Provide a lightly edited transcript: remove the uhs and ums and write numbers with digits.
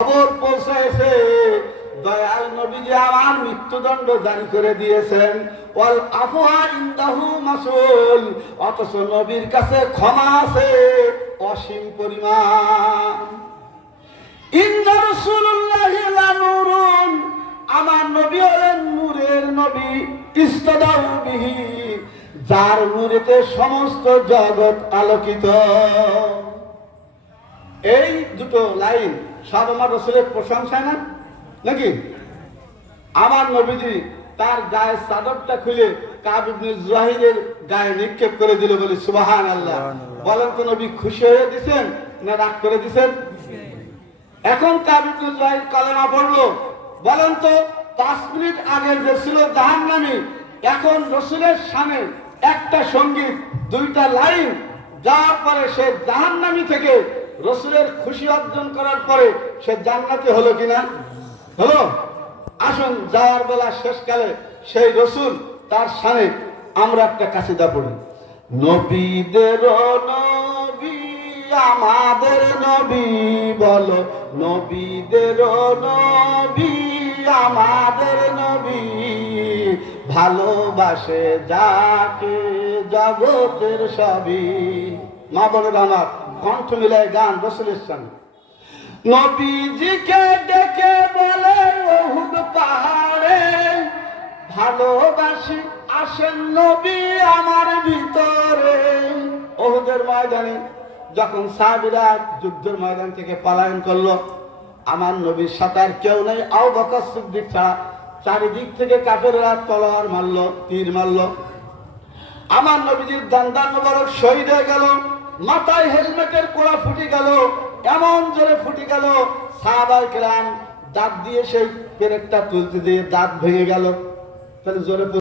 খবর পৌঁছেছে দয়াল নবীজি আমার মৃত্যুদণ্ড জারি করে দিয়েছেন। ওয়াল আফওয়া ইনদাহু মাসুল, অথচ নবীর কাছে ক্ষমা আছে অসীম পরিমাণ। ইন্না রাসূলুল্লাহি লানুরুন, আমার নবী হলেন নূরের নবী। ইস্তাদাউ বিহি, যার নূরেতে সমস্ত জগৎ আলোকিত। এই দুটো লাইন সব আমার রাসূলের প্রশংসা না নাকি? আমার নবীজি তার গায়ের চাদরটা খুলে কাব ইবনে জুহাইরের গায়ে নিক্ষেপ করে দিল, বলে সুবহানাল্লাহ। বলেন তো নবী খুশি হয়ে দিয়েছেন না রাগ করে দিয়েছেন? এখন কাব ইবনে জুহাইর কালেমা পড়লো, বলেন তো 5 মিনিট আগে যে ছিল জাহান্নামী, এখন রাসূলের সামনে একটা সঙ্গীত, দুইটা লাইন যাওয়ার পরে সে জাহান্নামী থেকে রাসূলের খুশি অর্জন করার পরে সে জান্নাতি হলো কিনা? হলো। আসুন যাওয়ার বেলা শেষকালে সেই রাসূল তার সামনে আমরা একটা কাসিদা পড়ি। নবীদের নবী আমাদের নবী, বলো নবীদের নবী আমাদের নবী, ভালোবাসে যাকে জগতের সবই। মা বোনের আমার কণ্ঠ মিলায় গান রাসূলের সামনে। নবীজিকে ডেকে বলে উহুদ পাহাড়ে, ভালোবাসি আসেন নবী আমার ভিতরে। উহুদের ময়দানে যখন সাহাবীরা যুদ্ধের ময়দান থেকে পলায়ন করলো, আমার নবীর সাথে আর কেউ নেই, আবু বকর সিদ্দিক ছাড়া। চারিদিক থেকে কাফেররা তলোয়ার মারলো, তীর মারলো। আমার নবীজির দান্দান মোবারক শহীদ হয়ে গেল, মাথায় হেলমেটের কোড়া ফুটে গেল, এমন জোরে ফুটে গেল সাহাবায়ে কেরাম দাঁত দিয়ে সেই পেরেকটা তুলতে দিয়ে দাঁত ভেঙে গেল। তাহলে জোরে